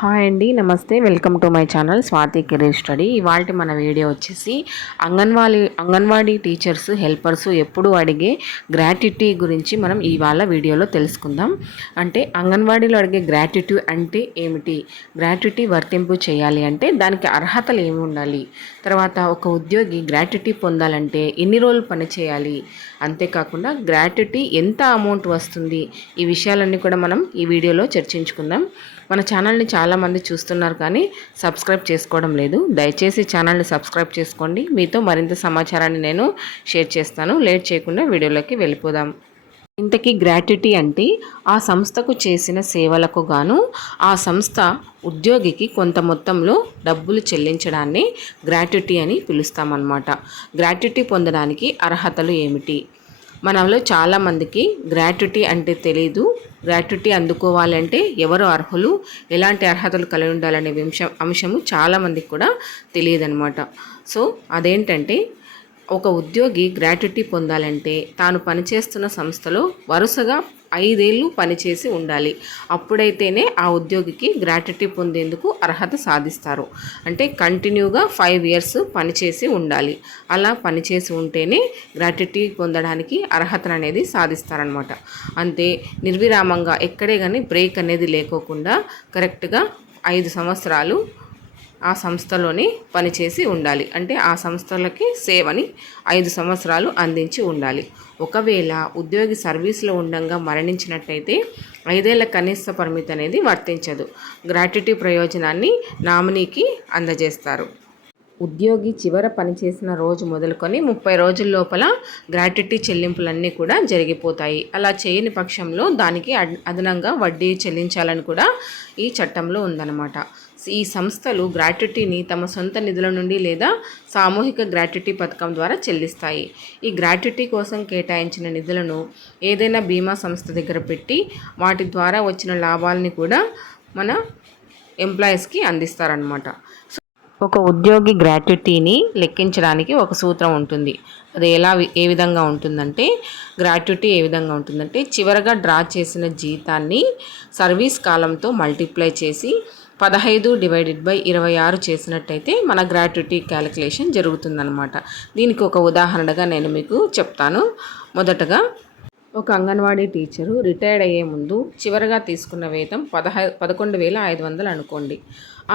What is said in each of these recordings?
Hi అండి నమస్తే. Welcome to my channel Swathi career study. ఇవాళ మన వీడియో వచ్చేసి అంగన్వాడీ అంగన్వాడీ టీచర్స్ హెల్పర్స్ ఎప్పుడు అడిగే గ్రాట్యుటీ గురించి మనం ఇవాళ వీడియోలో తెలుసుకుందాం. అంటే అంగన్వాడీలో అడిగే గ్రాట్యుటీ అంటే ఏమిటి? గ్రాట్యుటీ వర్తింపు చేయాలి అంటే దానికి అర్హతలు ఏమి ఉండాలి? తర్వాత ఒక ఉద్యోగి గ్రాట్యుటీ పొందాలంటే ఎన్ని రోజులు పని చేయాలి? అంతేకాకుండా గ్రాట్యుటీ ఎంత అమౌంట్ వస్తుంది? ఈ విషయాలన్నీ కూడా మనం ఈ వీడియోలో చర్చించుకుందాం. మన ఛానల్ని చాలామంది చూస్తున్నారు కానీ సబ్స్క్రైబ్ చేసుకోవడం లేదు. దయచేసి ఛానల్ని సబ్స్క్రైబ్ చేసుకోండి. మీతో మరింత సమాచారాన్ని నేను షేర్ చేస్తాను. లేట్ చేయకుండా వీడియోలోకి వెళ్ళిపోదాం. ఇంతకీ గ్రాట్యుటీ అంటే ఆ సంస్థకు చేసిన సేవలకు గాను ఆ సంస్థ ఉద్యోగికి కొంత మొత్తంలో డబ్బులు చెల్లించడాన్ని గ్రాట్యుటీ అని పిలుస్తామన్నమాట. గ్రాట్యుటీ పొందడానికి అర్హతలు ఏమిటి? మనలో చాలామందికి గ్రాట్యుటీ అంటే తెలీదు. గ్రాట్యుటీ అందుకోవాలంటే ఎవరు అర్హులు ఎలాంటి అర్హతలు కలిగి ఉండాలనే అంశం అంశము చాలామందికి కూడా తెలియదనమాట. సో అదేంటంటే ఒక ఉద్యోగి గ్రాట్యుటీ పొందాలంటే తాను పనిచేస్తున్న సంస్థలో వరుసగా ఐదేళ్ళు పనిచేసి ఉండాలి. అప్పుడైతేనే ఆ ఉద్యోగికి గ్రాట్యుటీ పొందేందుకు అర్హత సాధిస్తారు. అంటే కంటిన్యూగా ఫైవ్ ఇయర్స్ పనిచేసి ఉండాలి. అలా పనిచేసి ఉంటేనే గ్రాట్యుటీ పొందడానికి అర్హతను అనేది సాధిస్తారనమాట. అంతే నిర్విరామంగా ఎక్కడే కానీ బ్రేక్ అనేది లేకోకుండా కరెక్ట్గా ఐదు సంవత్సరాలు ఆ సంస్థలోనే పనిచేసి ఉండాలి. అంటే ఆ సంస్థలకి సేవని ఐదు సంవత్సరాలు అందించి ఉండాలి. ఒకవేళ ఉద్యోగి సర్వీస్లో ఉండంగా మరణించినట్టయితే ఐదేళ్ళ కనీస పరిమితి అనేది వర్తించదు. గ్రాట్యుటీ ప్రయోజనాన్ని నామినీకి అందజేస్తారు. ఉద్యోగి చివర పనిచేసిన రోజు మొదలుకొని ముప్పై రోజుల లోపల గ్రాట్యుటీ చెల్లింపులన్నీ కూడా జరిగిపోతాయి. అలా చేయని పక్షంలో దానికి అదనంగా వడ్డీ చెల్లించాలని కూడా ఈ చట్టంలో ఉందన్నమాట. ఈ సంస్థలు గ్రాట్యుటీని తమ సొంత నిధుల నుండి లేదా సామూహిక గ్రాట్యుటీ పథకం ద్వారా చెల్లిస్తాయి. ఈ గ్రాట్యుటీ కోసం కేటాయించిన నిధులను ఏదైనా బీమా సంస్థ దగ్గర పెట్టి వాటి ద్వారా వచ్చిన లాభాలని కూడా మన ఎంప్లాయీస్కి అందిస్తారనమాట ఒక ఉద్యోగి గ్రాట్యుటీని లెక్కించడానికి ఒక సూత్రం ఉంటుంది. అది ఎలా ఏ విధంగా ఉంటుందంటే గ్రాట్యుటీ ఏ విధంగా ఉంటుందంటే చివరగా డ్రా చేసిన జీతాన్ని సర్వీస్ కాలంతో మల్టిప్లై చేసి పదహైదు డివైడెడ్ బై ఇరవై ఆరు చేసినట్టయితే మన గ్రాట్యుటీ క్యాలిక్యులేషన్ జరుగుతుందనమాట దీనికి ఒక ఉదాహరణగా నేను మీకు చెప్తాను. మొదటగా ఒక అంగన్వాడీ టీచరు రిటైర్డ్ అయ్యే ముందు చివరగా తీసుకున్న వేతం పదహై పదకొండు వేల ఐదు వందలు అనుకోండి.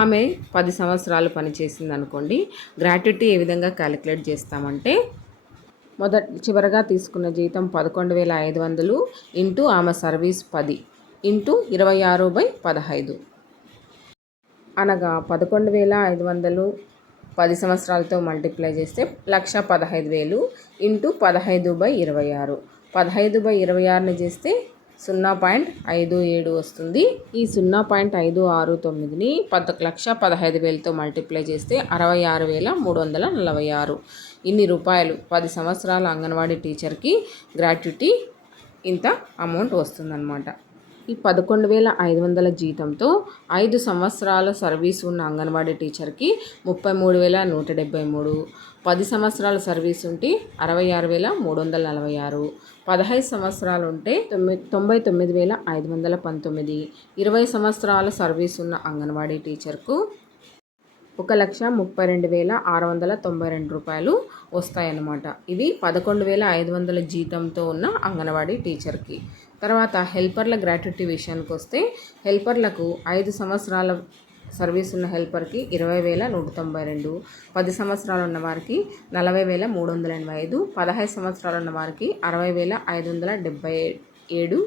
ఆమె పది సంవత్సరాలు పనిచేసింది అనుకోండి గ్రాట్యుటీ ఏ విధంగా క్యాలిక్యులేట్ చేస్తామంటే మొదట చివరగా తీసుకున్న జీతం పదకొండు వేల ఐదు వందలు ఇంటూ ఆమె సర్వీస్ పది ఇంటూ ఇరవై ఆరు బై పదహైదు. అనగా పదకొండు వేల ఐదు వందలు పది సంవత్సరాలతో మల్టిప్లై చేస్తే లక్ష పదహైదు వేలు ఇంటూ పదహైదు బై ఇరవై ఆరు. పదహైదు బై ఇరవై ఆరుని చేస్తే సున్నా పాయింట్ ఐదు ఏడు వస్తుంది. ఈ సున్నా పాయింట్ ఐదు ఆరు తొమ్మిదిని పద్ లక్ష పదహైదు వేలతో మల్టిప్లై చేస్తే అరవై ఆరు వేల మూడు వందల నలభై ఆరు. ఇన్ని రూపాయలు పది సంవత్సరాల అంగన్వాడీ టీచర్కి గ్రాట్యుటీ ఇంత అమౌంట్ వస్తుందన్నమాట. ఈ పదకొండు వేల ఐదు వందల జీతంతో ఐదు సంవత్సరాల సర్వీస్ ఉన్న అంగన్వాడీ టీచర్కి ముప్పై మూడు వేల నూట డెబ్బై మూడు పది సంవత్సరాల సర్వీస్ ఉంటే అరవై ఆరు వేల మూడు వందల నలభై ఆరు పదహైదు సంవత్సరాలు ఉంటే తొమ్మిది తొంభై తొమ్మిది వేల ఐదు వందల పంతొమ్మిది ఇరవై సంవత్సరాల సర్వీస్ ఉన్న అంగన్వాడీ టీచర్కు ఒక లక్ష ముప్పై రెండు వేల ఆరు వందల తొంభై రెండు రూపాయలు వస్తాయన్నమాట. ఇది పదకొండు వేల ఐదు వందల జీతంతో ఉన్న అంగన్వాడీ టీచర్కి. తర్వాత హెల్పర్ల గ్రాట్యుటీ విషయానికి వస్తే హెల్పర్లకు ఐదు సంవత్సరాల సర్వీస్ ఉన్న హెల్పర్కి ఇరవై వేల నూట తొంభై రెండు పది సంవత్సరాలు ఉన్న వారికి నలభై వేల మూడు వందల ఎనభై ఐదు పదహైదు సంవత్సరాలు ఉన్న వారికి అరవై వేల ఐదు వందల డెబ్బై ఏడు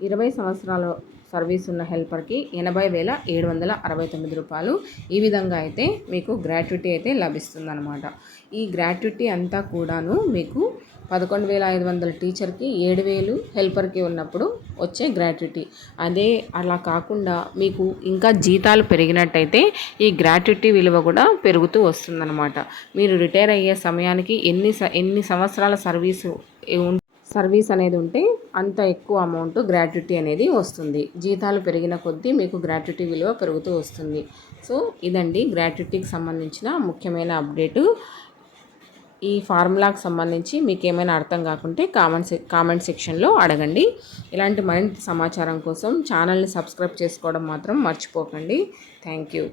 ఇరవై సంవత్సరాలు సర్వీస్ ఉన్న హెల్పర్కి ఎనభై వేల ఏడు వందల అరవై తొమ్మిది రూపాయలు. ఈ విధంగా అయితే మీకు గ్రాట్యుటీ అయితే లభిస్తుందన్నమాట. ఈ గ్రాట్యుటీ అంతా కూడాను మీకు పదకొండు వేల ఐదు వందల టీచర్కి ఏడు వేలు హెల్పర్కి ఉన్నప్పుడు వచ్చే గ్రాట్యుటీ. అదే అలా కాకుండా మీకు ఇంకా జీతాలు పెరిగినట్టయితే ఈ గ్రాట్యుటీ విలువ కూడా పెరుగుతూ వస్తుందన్నమాట. మీరు రిటైర్ అయ్యే సమయానికి ఎన్ని ఎన్ని సంవత్సరాల సర్వీసు సర్వీస్ అనేది ఉంటే అంత ఎక్కువ అమౌంట్ గ్రాట్యుటీ అనేది వస్తుంది. జీతాలు పెరిగిన కొద్దీ మీకు గ్రాట్యుటీ విలువ పెరుగుతూ వస్తుంది. సో ఇదండి గ్రాట్యుటీకి సంబంధించిన ముఖ్యమైన అప్డేటు. ఈ ఫార్ములాకు సంబంధించి మీకు ఏమైనా అర్థం కాకుంటే కామెంట్ సె కామెంట్ సెక్షన్లో అడగండి. ఇలాంటి మరింత సమాచారం కోసం ఛానల్ని సబ్స్క్రైబ్ చేసుకోవడం మాత్రం మర్చిపోకండి. Thank you.